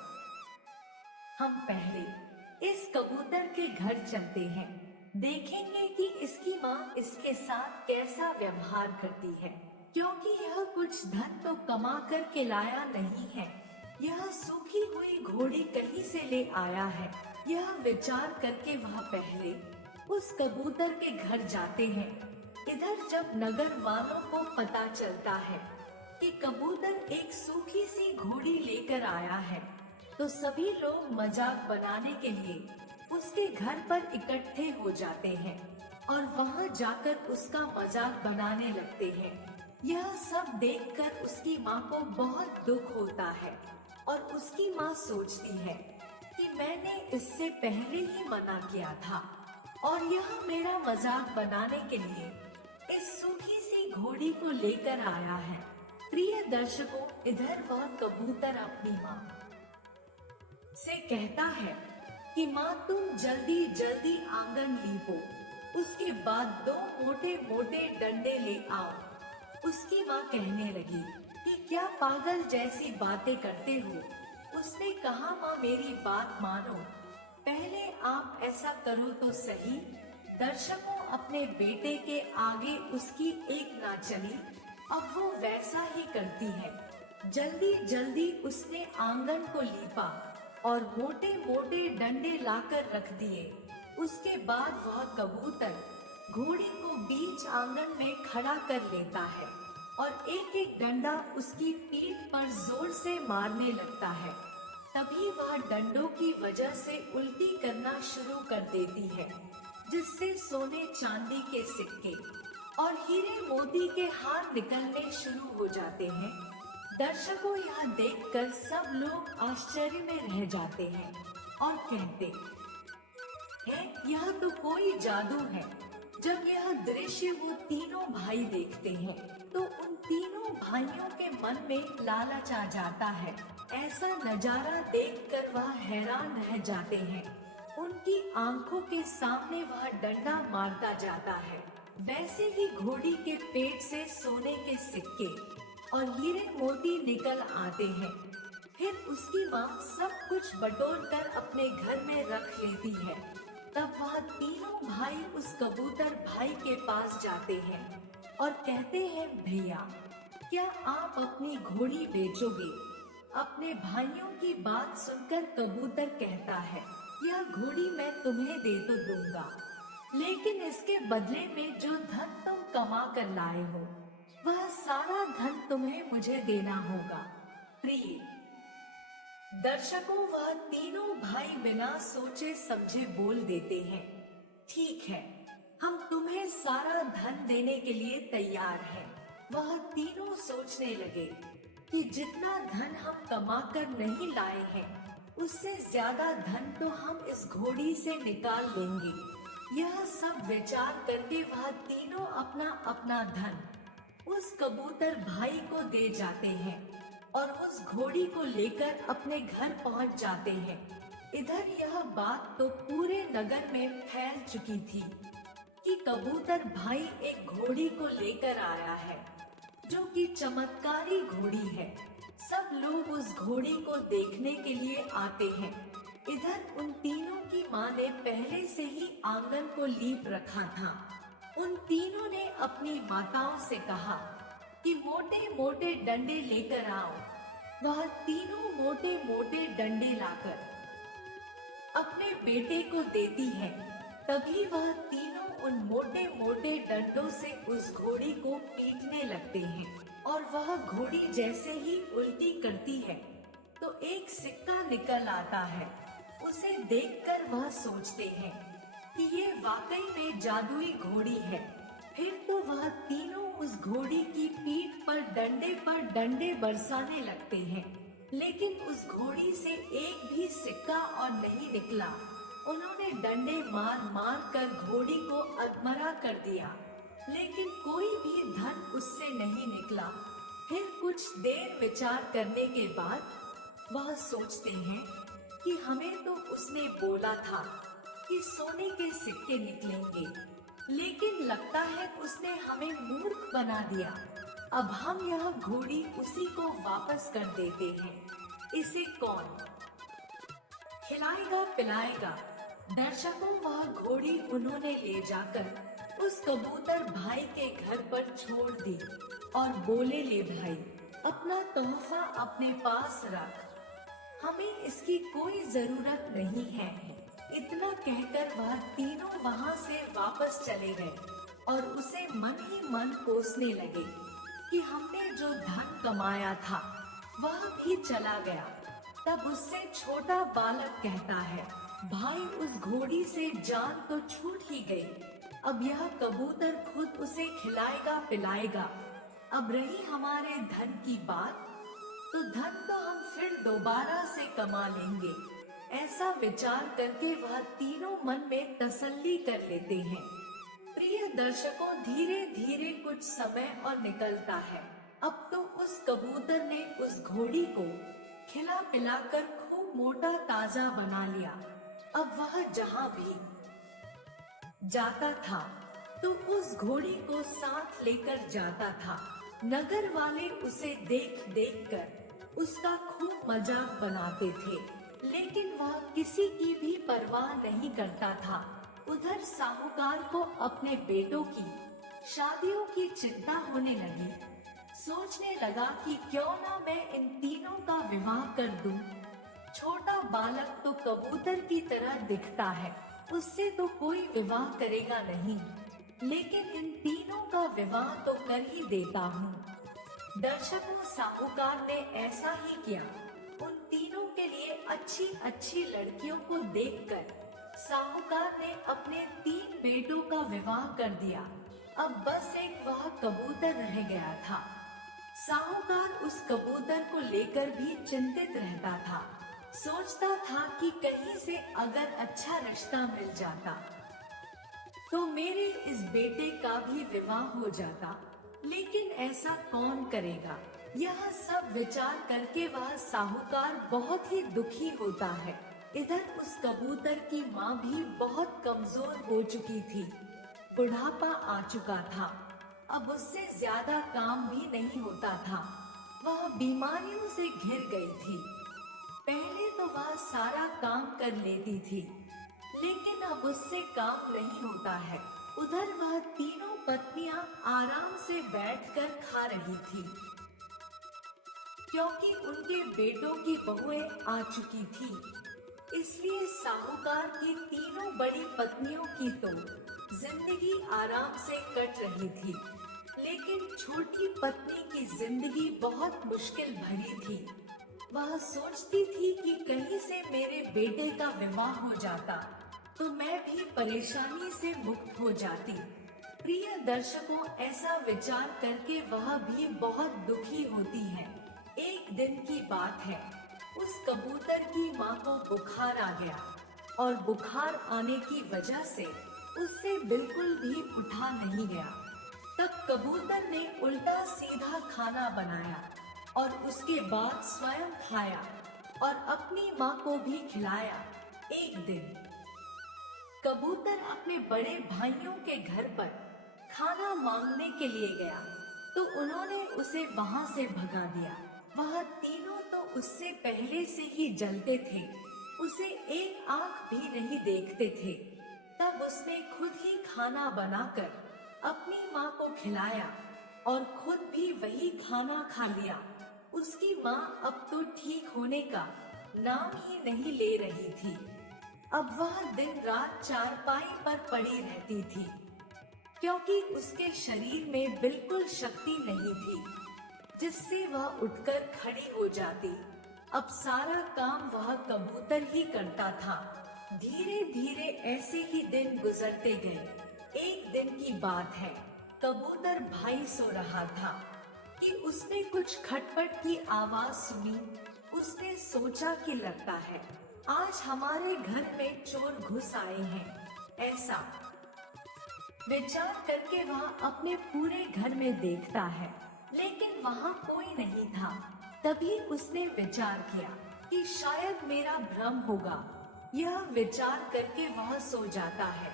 हम पहले इस कबूतर के घर चलते हैं, देखेंगे कि इसकी माँ इसके साथ कैसा व्यवहार करती है, क्योंकि यह कुछ धन तो कमा कर के लाया नहीं है, यह सूखी हुई घोड़ी कहीं से ले आया है। यह विचार करके वह पहले उस कबूतर के घर जाते हैं। इधर जब नगर वालों को पता चलता है कि कबूतर एक सूखी सी घोड़ी लेकर आया है, तो सभी लोग मजाक बनाने के लिए उसके घर पर इकट्ठे हो जाते हैं और वहां जाकर उसका मजाक बनाने लगते हैं। यह सब देखकर उसकी माँ को बहुत दुख होता है और उसकी माँ सोचती है कि मैंने इससे पहले ही मना किया था और यह मेरा मजाक बनाने के लिए इस सूखी सी घोड़ी को लेकर आया है। प्रिय दर्शकों, इधर वह कबूतर अपनी माँ से कहता है कि माँ, तुम जल्दी जल्दी आंगन लीपो, उसके बाद 2 मोटे मोटे डंडे ले आओ। उसकी माँ कहने लगी कि क्या पागल जैसी बातें करते हो। उसने कहा, माँ मेरी बात मानो, पहले आप ऐसा करो तो सही। दर्शकों, अपने बेटे के आगे उसकी एक ना चली, अब वो वैसा ही करती है। जल्दी जल्दी उसने आंगन को लीपा और मोटे मोटे डंडे लाकर रख दिए। उसके बाद वह कबूतर घोड़ी को बीच आंगन में खड़ा कर लेता है और एक एक डंडा उसकी पीठ पर जोर से मारने लगता है। तभी वह डंडों की वजह से उल्टी करना शुरू कर देती है, जिससे सोने चांदी के सिक्के और हीरे मोती के हार निकलने शुरू हो जाते हैं। दर्शकों, यह देखकर सब लोग आश्चर्य में रह जाते हैं और कहते हैं, यह तो कोई जादू है। जब यह दृश्य वो तीनों भाई देखते हैं तो उन तीनों भाइयों के मन में लालच आ जाता है। ऐसा नजारा देखकर वह हैरान रह जाते हैं। उनकी आंखों के सामने वह डंडा मारता जाता है। वैसे ही घोड़ी के पेट से सोने के सिक्के और हीरे मोती निकल आते हैं। फिर उसकी माँ सब कुछ बटोर कर अपने घर में रख लेती है। तब वह तीनों भाई उस कबूतर भाई के पास जाते हैं और कहते हैं, भैया क्या आप अपनी घोड़ी बेचोगे? अपने भाइयों की बात सुनकर कबूतर कहता है, यह घोड़ी मैं तुम्हें दे तो दूंगा, लेकिन इसके बदले में जो धन तुम कमा कर लाए हो वह सारा धन तुम्हें मुझे देना होगा। प्रिय दर्शकों, वह तीनों भाई बिना सोचे समझे बोल देते हैं, ठीक है, हम तुम्हें सारा धन देने के लिए तैयार हैं। वह तीनों सोचने लगे कि जितना धन हम कमा कर नहीं लाए हैं, उससे ज्यादा धन तो हम इस घोड़ी से निकाल लेंगे। यह सब विचार करके वह तीनों अपना अपना धन उस कबूतर भाई को दे जाते हैं और उस घोड़ी को लेकर अपने घर पहुंच जाते हैं। इधर यह बात तो पूरे नगर में फैल चुकी थी कि कबूतर भाई एक घोड़ी को लेकर आया है, जो कि चमत्कारी घोड़ी है। सब लोग उस घोड़ी को देखने के लिए आते हैं। इधर उन तीनों की माँ ने पहले से ही आंगन को लीप रखा था। उन तीनों ने अपनी माताओं से कहा कि मोटे मोटे डंडे लेकर आओ। वह तीनों मोटे मोटे डंडे लाकर अपने बेटे को देती है। तभी वह तीनों उन मोटे मोटे डंडों से उस घोड़ी को पीटने लगते हैं और वह घोड़ी जैसे ही उल्टी करती है तो एक सिक्का निकल आता है। उसे देखकर वह सोचते हैं कि ये वाकई में जादुई घोड़ी है। फिर तो वह तीनों उस घोड़ी की पीठ पर डंडे बरसाने लगते हैं, लेकिन उस घोड़ी से एक भी सिक्का और नहीं निकला। उन्होंने डंडे मार मार कर घोड़ी को अधमरा कर दिया, लेकिन कोई भी धन उससे नहीं निकला। फिर कुछ देर विचार करने के बाद वह सोचते हैं कि हमें तो उसने बोला था कि सोने के सिक्के निकलेंगे, लेकिन लगता है उसने हमें मूर्ख बना दिया। अब हम यह घोड़ी उसी को वापस कर देते हैं। इसे कौन खिलाएगा पिलाएगा? दर्शकों, वह घोड़ी उन्होंने ले जाकर उस कबूतर भाई के घर पर छोड़ दी और बोले, ले भाई, अपना तोहफा अपने पास रख, हमें इसकी कोई जरूरत नहीं है। इतना कहकर वह तीनों वहां से वापस चले गए और उसे मन ही मन कोसने लगे कि हमने जो धन कमाया था वह भी चला गया। तब उससे छोटा बालक कहता है, भाई उस घोड़ी से जान तो छूट ही गई, अब यह कबूतर खुद उसे खिलाएगा पिलाएगा। अब रही हमारे धन की बात, तो धन तो हम फिर दोबारा से कमा लेंगे। ऐसा विचार करके वह तीनों मन में तसल्ली कर लेते हैं। प्रिय दर्शकों, धीरे धीरे कुछ समय और निकलता है। अब तो उस कबूतर ने उस घोड़ी को खिला पिलाकर खूब मोटा ताजा बना लिया। अब वह जहाँ भी जाता था तो उस घोड़ी को साथ लेकर जाता था। नगर वाले उसे देख देख कर उसका खूब मजाक बनाते थे, लेकिन वह किसी की भी परवाह नहीं करता था। उधर साहूकार को अपने बेटों की शादियों की चिंता होने लगी। सोचने लगा कि क्यों ना मैं इन तीनों का विवाह कर दूं। छोटा बालक तो कबूतर की तरह दिखता है, उससे तो कोई विवाह करेगा नहीं, लेकिन इन तीनों का विवाह तो कर ही देता हूँ। दर्शकों, साहूकार ने ऐसा ही किया। उन तीनों के लिए अच्छी अच्छी लड़कियों को देखकर साहूकार ने अपने 3 बेटों का विवाह कर दिया। अब बस एक वह कबूतर रह गया था। साहूकार उस कबूतर को लेकर भी चिंतित रहता था। सोचता था कि कहीं से अगर अच्छा रिश्ता मिल जाता तो मेरे इस बेटे का भी विवाह हो जाता, लेकिन ऐसा कौन करेगा? यह सब विचार करके वह साहूकार बहुत ही दुखी होता है। इधर उस कबूतर की माँ भी बहुत कमजोर हो चुकी थी, बुढ़ापा आ चुका था। अब उससे ज्यादा काम भी नहीं होता था, वह बीमारियों से घिर गई थी। पहले तो वह सारा काम कर लेती थी, लेकिन अब उससे काम नहीं होता है। उधर वह तीनों पत्नियां आराम से बैठकर खा रही थी, क्योंकि उनके बेटों की बहुएं आ चुकी थी। इसलिए साहूकार की तीनों बड़ी पत्नियों की तो जिंदगी आराम से कट रही थी, लेकिन छोटी पत्नी की जिंदगी बहुत मुश्किल भरी थी। वह सोचती थी कि कहीं से मेरे बेटे का विवाह हो जाता तो मैं भी परेशानी से मुक्त हो जाती। प्रिय दर्शकों, ऐसा विचार करके वह भी बहुत दुखी होती है। एक दिन की बात है, उस कबूतर की माँ को बुखार आ गया और बुखार आने की वजह से उससे बिल्कुल भी उठा नहीं गया। तब कबूतर ने उल्टा सीधा खाना बनाया और उसके बाद स्वयं खाया और अपनी माँ को भी खिलाया। एक दिन कबूतर अपने बड़े भाइयों के घर पर खाना मांगने के लिए गया, तो उन्होंने उसे वहां से भगा दिया। वह तीनों तो उससे पहले से ही जलते थे, उसे एक आंख भी नहीं देखते थे। तब उसने खुद ही खाना बनाकर अपनी माँ को खिलाया और खुद भी वही खाना खा लिया। उसकी माँ अब तो ठीक होने का नाम ही नहीं ले रही थी। अब वह दिन रात चारपाई पर पड़ी रहती थी, क्योंकि उसके शरीर में बिल्कुल शक्ति नहीं थी जिससे वह उठकर खड़ी हो जाती। अब सारा काम वह कबूतर ही करता था। धीरे धीरे ऐसे ही दिन गुजरते गए। एक दिन की बात है, कबूतर भाई सो रहा था कि उसने कुछ खटपट की आवाज सुनी। उसने सोचा कि लगता है आज हमारे घर में चोर घुस आए हैं। ऐसा विचार करके वह अपने पूरे घर में देखता है, लेकिन वहाँ कोई नहीं था। तभी उसने विचार किया कि शायद मेरा भ्रम होगा। यह विचार करके वह सो जाता है।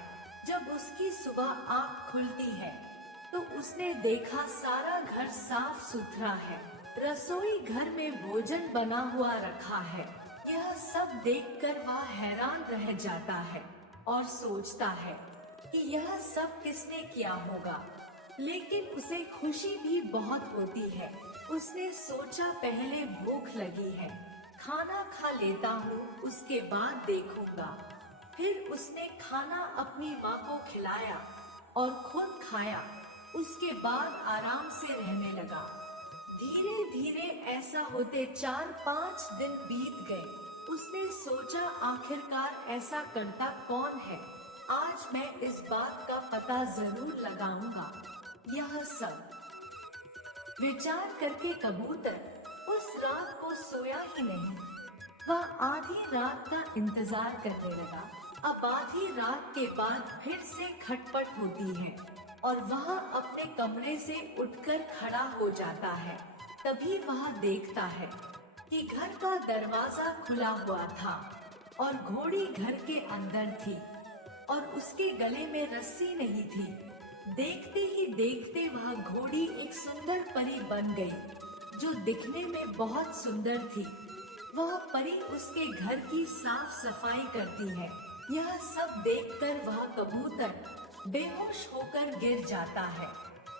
जब उसकी सुबह आँख खुलती है तो उसने देखा सारा घर साफ सुथरा है। रसोई घर में भोजन बना हुआ रखा है। यह सब देखकर वह हैरान रह जाता है और सोचता है कि यह सब किसने किया होगा, लेकिन उसे खुशी भी बहुत होती है। उसने सोचा पहले भूख लगी है, खाना खा लेता हूँ, उसके बाद देखूंगा। फिर उसने खाना अपनी माँ को खिलाया और खुद खाया। उसके बाद आराम से रहने लगा। धीरे धीरे ऐसा होते 4-5 दिन बीत गए। उसने सोचा आखिरकार ऐसा करता कौन है, आज मैं इस बात का पता जरूर लगाऊंगा। यह सब विचार करके कबूतर उस रात को सोया ही नहीं। वह आधी रात का इंतजार करने लगा। अब आधी रात के बाद फिर से खटपट होती है और वह अपने कमरे से उठकर खड़ा हो जाता है। तभी वह देखता है कि घर का दरवाजा खुला हुआ था और घोड़ी घर के अंदर थी और उसके गले में रस्सी नहीं थी। देखते ही देखते वह घोड़ी एक सुंदर परी बन गई, जो दिखने में बहुत सुंदर थी। वह परी उसके घर की साफ सफाई करती है। यह सब देखकर वह कबूतर बेहोश होकर गिर जाता है।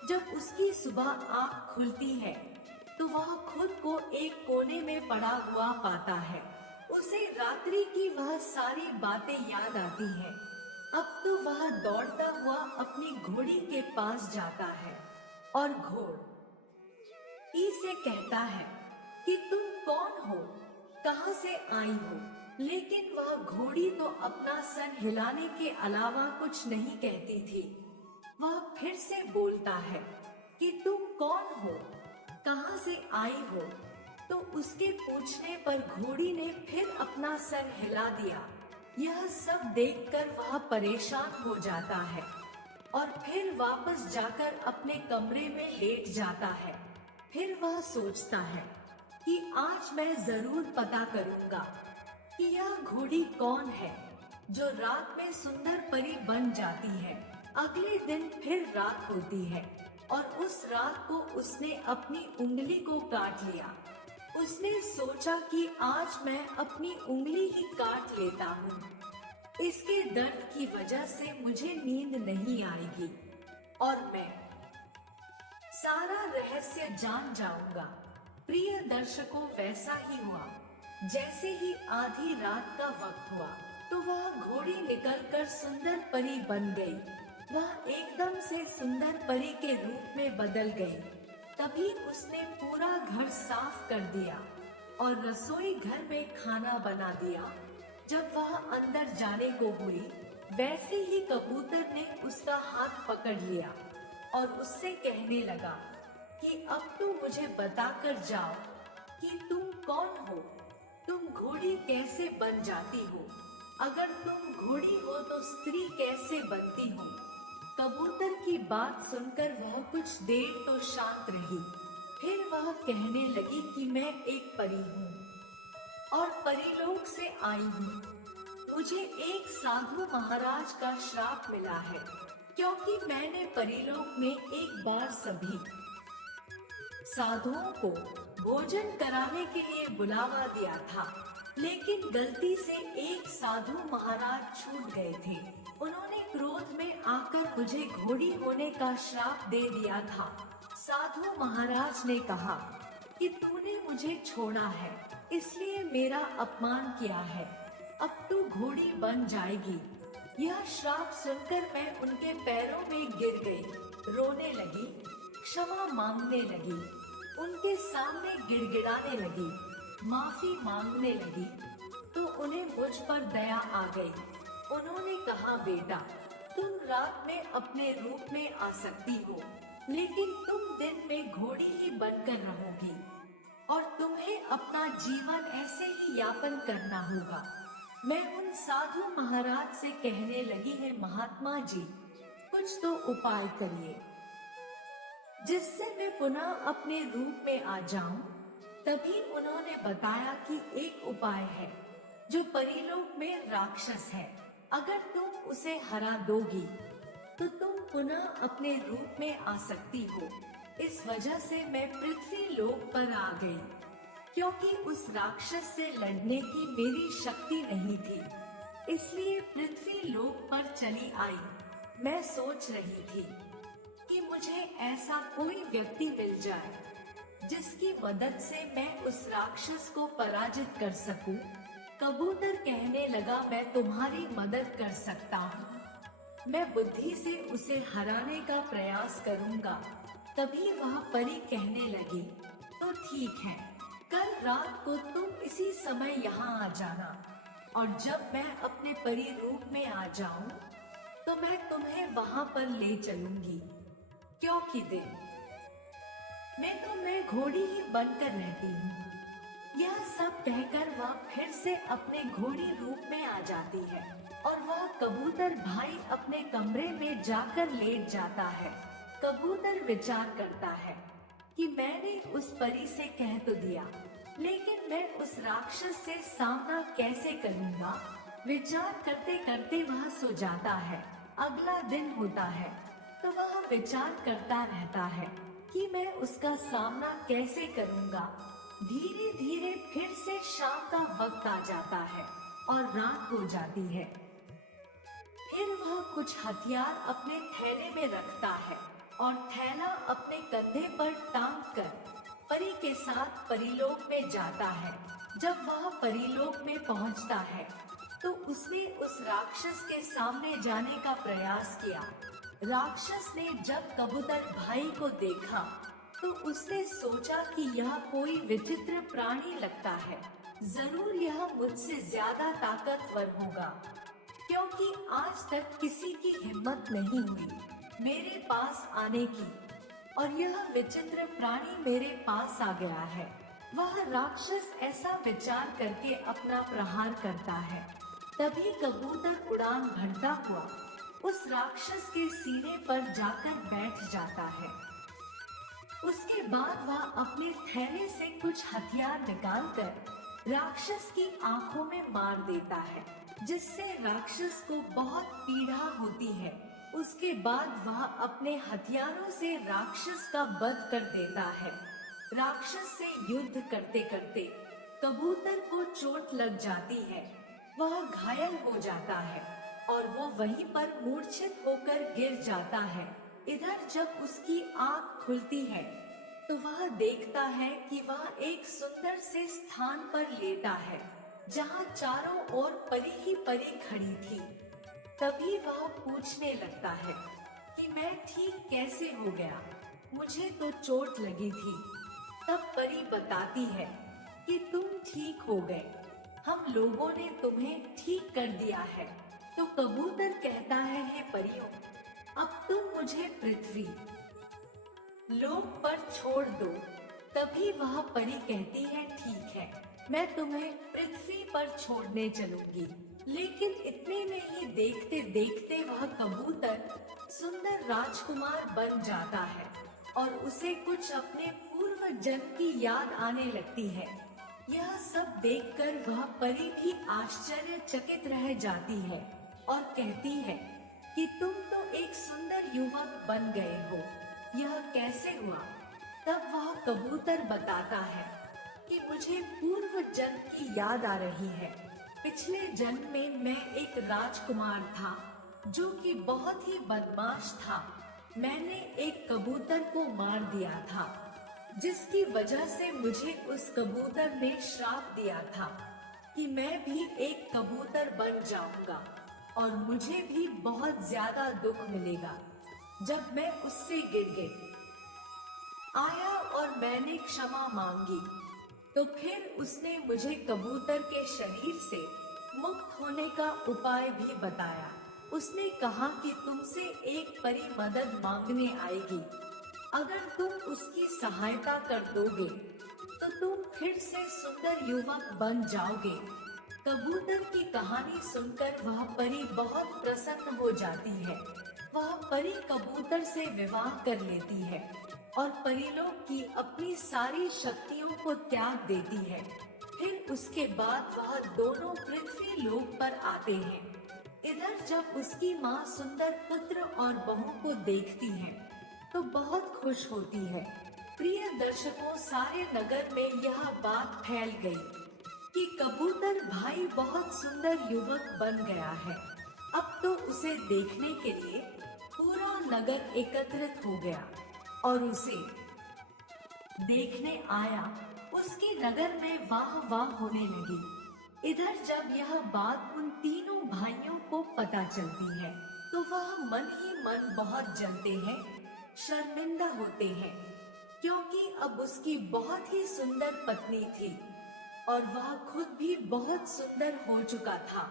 जब उसकी सुबह आँख खुलती है तो वह खुद को एक कोने में पड़ा हुआ पाता है। उसे रात्रि की वह सारी बातें याद आती हैं। अब तो वह दौड़ता हुआ अपनी घोड़ी के पास जाता है और घोड़ी से कहता है कि तुम कौन हो, कहां से आई हो। लेकिन वह घोड़ी तो अपना सर हिलाने के अलावा कुछ नहीं कहती थी। वह फिर से बोलता है कि तुम कौन हो, कहां से आई हो। तो उसके पूछने पर घोड़ी ने फिर अपना सर हिला दिया। यह सब देखकर वह परेशान हो जाता है और फिर वापस जाकर अपने कमरे में लेट जाता है। फिर वह सोचता है कि आज मैं जरूर पता करूंगा कि यह घोड़ी कौन है जो रात में सुंदर परी बन जाती है। अगले दिन फिर रात होती है और उस रात को उसने अपनी उंगली को काट लिया। उसने सोचा कि आज मैं अपनी उंगली ही काट लेता हूँ। इसके दर्द की वजह से मुझे नींद नहीं आएगी और मैं सारा रहस्य जान जाऊंगा। प्रिय दर्शकों, वैसा ही हुआ। जैसे ही आधी रात का वक्त हुआ तो वह घोड़ी निकलकर सुंदर परी बन गई। वह एकदम से सुंदर परी के रूप में बदल गई। तभी उसने पूरा घर साफ कर दिया और रसोई घर में खाना बना दिया। जब वह अंदर जाने को हुई, वैसे ही कबूतर ने उसका हाथ पकड़ लिया और उससे कहने लगा कि अब तो मुझे बताकर जाओ कि तुम कौन हो, तुम घोड़ी कैसे बन जाती हो, अगर तुम घोड़ी हो तो स्त्री कैसे बनती हो। कबूतर की बात सुनकर वह कुछ देर तो शांत रही। फिर वह कहने लगी कि मैं एक परी हूँ और परीलोक से आई हूँ। मुझे एक साधु महाराज का श्राप मिला है, क्योंकि मैंने परीलोक में एक बार सभी साधुओं को भोजन कराने के लिए बुलावा दिया था, लेकिन गलती से एक साधु महाराज छूट गए थे। उन्होंने क्रोध में आकर मुझे घोड़ी होने का श्राप दे दिया था। साधु महाराज ने कहा कि तूने मुझे छोड़ा है, इसलिए मेरा अपमान किया है, अब तू घोड़ी बन जाएगी। यह श्राप सुनकर मैं उनके पैरों में गिर गई, रोने लगी, क्षमा मांगने लगी, उनके सामने गिड़गिड़ाने लगी, माफी मांगने लगी, तो उन्हें मुझ पर दया आ गई। उन्होंने कहा, बेटा, तुम रात में अपने रूप में आ सकती हो, लेकिन तुम दिन में घोड़ी ही बनकर रहोगी और तुम्हें अपना जीवन ऐसे ही यापन करना होगा। मैं उन साधु महाराज से कहने लगी है, महात्मा जी, कुछ तो उपाय करिए जिससे मैं पुनः अपने रूप में आ जाऊं। तभी उन्होंने बताया कि एक उपाय है जो परीलोक में राक्षस है, अगर तुम उसे हरा दोगी तो तुम पुनः अपने रूप में आ सकती हो। इस वजह से मैं पृथ्वी लोक पर आ गई, क्योंकि उस राक्षस से लड़ने की मेरी शक्ति नहीं थी, इसलिए पृथ्वी लोक पर चली आई। मैं सोच रही थी कि मुझे ऐसा कोई व्यक्ति मिल जाए जिसकी मदद से मैं उस राक्षस को पराजित कर सकूं। कबूतर कहने लगा, मैं तुम्हारी मदद कर सकता हूँ, मैं बुद्धि से उसे हराने का प्रयास करूंगा। तभी वह परी कहने लगी, तो ठीक है, कल रात को तुम इसी समय यहाँ आ जाना, और जब मैं अपने परी रूप में आ जाऊं तो मैं तुम्हें वहाँ पर ले चलूंगी, क्योंकि दिन में तो मैं घोड़ी ही बनकर रहती हूँ। यह सब कहकर वह फिर से अपने घोड़ी रूप में आ जाती है और वह कबूतर भाई अपने कमरे में जाकर लेट जाता है। कबूतर विचार करता है कि मैंने उस परी से कह तो दिया, लेकिन मैं उस राक्षस से सामना कैसे करूँगा। विचार करते करते वह सो जाता है। अगला दिन होता है तो वह विचार करता रहता है कि मैं उसका सामना कैसे करूँगा। धीरे धीरे फिर से शाम का वक्त आ जाता है और रात हो जाती है। फिर वह कुछ हथियार अपने थैले में रखता है और थैला अपने कंधे पर टांग कर परी के साथ परीलोक में जाता है। जब वह परीलोक में पहुंचता है तो उसने उस राक्षस के सामने जाने का प्रयास किया। राक्षस ने जब कबूतर भाई को देखा तो उसने सोचा कि यह कोई विचित्र प्राणी लगता है, जरूर यह मुझसे ज्यादा ताकतवर होगा, क्योंकि आज तक किसी की हिम्मत नहीं हुई मेरे पास आने की, और यह विचित्र प्राणी मेरे पास आ गया है। वह राक्षस ऐसा विचार करके अपना प्रहार करता है। तभी कबूतर उड़ान भरता हुआ उस राक्षस के सीने पर जाकर बैठ जाता है। उसके बाद वह अपने थैले से कुछ हथियार निकालकर राक्षस की आंखों में मार देता है, जिससे राक्षस को बहुत पीड़ा होती है। उसके बाद वह अपने हथियारों से राक्षस का वध कर देता है। राक्षस से युद्ध करते करते कबूतर को चोट लग जाती है, वह घायल हो जाता है और वो वहीं पर मूर्छित होकर गिर जाता है। इधर जब उसकी आँख खुलती है तो वह देखता है कि वह एक सुंदर से स्थान पर लेटा है, जहाँ चारों ओर परी ही परी खड़ी थी। तभी वह पूछने लगता है कि मैं ठीक कैसे हो गया, मुझे तो चोट लगी थी। तब परी बताती है कि तुम ठीक हो गए, हम लोगों ने तुम्हें ठीक कर दिया है। तो कबूतर कहता है, हे परियों, अब तुम मुझे पृथ्वी लोक पर छोड़ दो। तभी वह परी कहती है, ठीक है, मैं तुम्हें पृथ्वी पर छोड़ने चलूंगी। लेकिन इतने में ही देखते देखते वह कबूतर सुंदर राजकुमार बन जाता है और उसे कुछ अपने पूर्व जन्म की याद आने लगती है। यह सब देखकर वह परी भी आश्चर्यचकित रह जाती है और कहती है कि तुम तो एक सुंदर युवक बन गए हो, यह कैसे हुआ? तब वह कबूतर बताता है कि मुझे पूर्व जन्म की याद आ रही है। पिछले जन्म में मैं एक राजकुमार था जो कि बहुत ही बदमाश था। मैंने एक कबूतर को मार दिया था, जिसकी वजह से मुझे उस कबूतर ने श्राप दिया था कि मैं भी एक कबूतर बन जाऊंगा और मुझे भी बहुत ज्यादा दुख मिलेगा जब मैं उससे गिर आया और मैंने क्षमा मांगी तो फिर उसने मुझे कबूतर के शरीर से मुक्त होने का उपाय भी बताया। उसने कहा कि तुमसे एक परी मदद मांगने आएगी, अगर तुम उसकी सहायता कर दोगे तो तुम फिर से सुंदर युवक बन जाओगे। कबूतर की कहानी सुनकर वह परी बहुत प्रसन्न हो जाती है। वह परी कबूतर से विवाह कर लेती है और परीलोक की अपनी सारी शक्तियों को त्याग देती है। फिर उसके बाद वह दोनों पृथ्वी लोक पर आते हैं। इधर जब उसकी माँ सुंदर पुत्र और बहू को देखती है तो बहुत खुश होती है। प्रिय दर्शकों, सारे नगर में यह बात फैल गई कि कबूतर भाई बहुत सुंदर युवक बन गया है। अब तो उसे देखने के लिए पूरा नगर एकत्रित हो गया और उसे देखने आया। उसके नगर में वाह वाह होने लगी। इधर जब यह बात उन तीनों भाइयों को पता चलती है तो वह मन ही मन बहुत जलते हैं, शर्मिंदा होते हैं, क्योंकि अब उसकी बहुत ही सुंदर पत्नी थी और वह खुद भी बहुत सुंदर हो चुका था।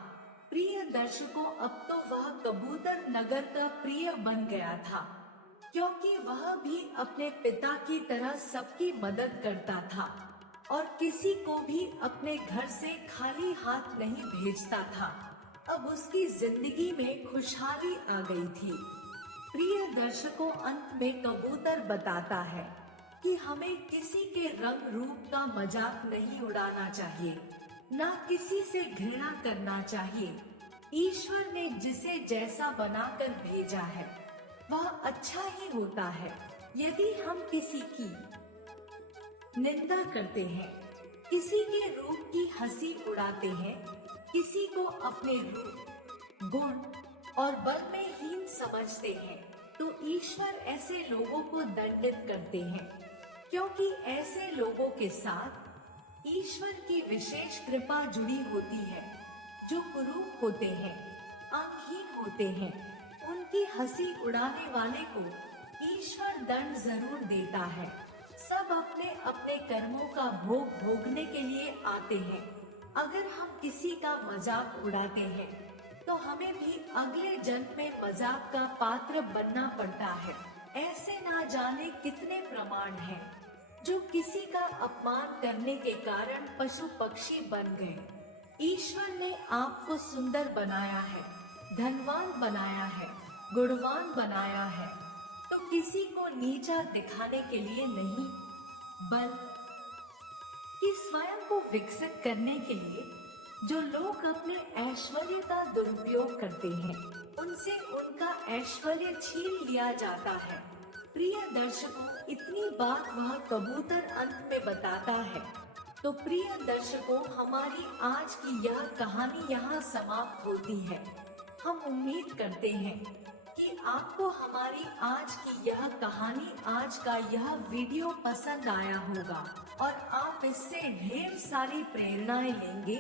प्रिय दर्शकों, अब तो वह कबूतर नगर का प्रिय बन गया था, क्योंकि वह भी अपने पिता की तरह सबकी मदद करता था और किसी को भी अपने घर से खाली हाथ नहीं भेजता था। अब उसकी जिंदगी में खुशहाली आ गई थी। प्रिय दर्शकों, अंत में कबूतर बताता है कि हमें किसी के रंग रूप का मजाक नहीं उड़ाना चाहिए, ना किसी से घृणा करना चाहिए। ईश्वर ने जिसे जैसा बनाकर भेजा है वह अच्छा ही होता है। यदि हम किसी की निंदा करते हैं, किसी के रूप की हंसी उड़ाते हैं, किसी को अपने रूप, गुण और बल में हीन समझते हैं, तो ईश्वर ऐसे लोगों को दंडित करते हैं, क्योंकि ऐसे लोगों के साथ ईश्वर की विशेष कृपा जुड़ी होती है। जो कुरूप होते हैं, अंगहीन होते हैं, उनकी हंसी उड़ाने वाले को ईश्वर दंड जरूर देता है। सब अपने अपने कर्मों का भोग भोगने के लिए आते हैं। अगर हम किसी का मजाक उड़ाते हैं तो हमें भी अगले जन्म में मजाक का पात्र बनना पड़ता है। ऐसे ना जाने कितने प्रमाण हैं जो किसी का अपमान करने के कारण पशु पक्षी बन गए। ईश्वर ने आपको सुंदर बनाया है, धनवान बनाया है, गुणवान बनाया है, तो किसी को नीचा दिखाने के लिए नहीं, बल्कि स्वयं को विकसित करने के लिए। जो लोग अपने ऐश्वर्य का दुरुपयोग करते हैं, उनसे उनका ऐश्वर्य छीन लिया जाता है। प्रिय दर्शकों, इतनी बात वह कबूतर अंत में बताता है। तो प्रिय दर्शकों, हमारी आज की यह कहानी यहाँ समाप्त होती है। हम उम्मीद करते हैं कि आपको हमारी आज की यह कहानी, आज का यह वीडियो पसंद आया होगा और आप इससे ढेर सारी प्रेरणाएं लेंगे।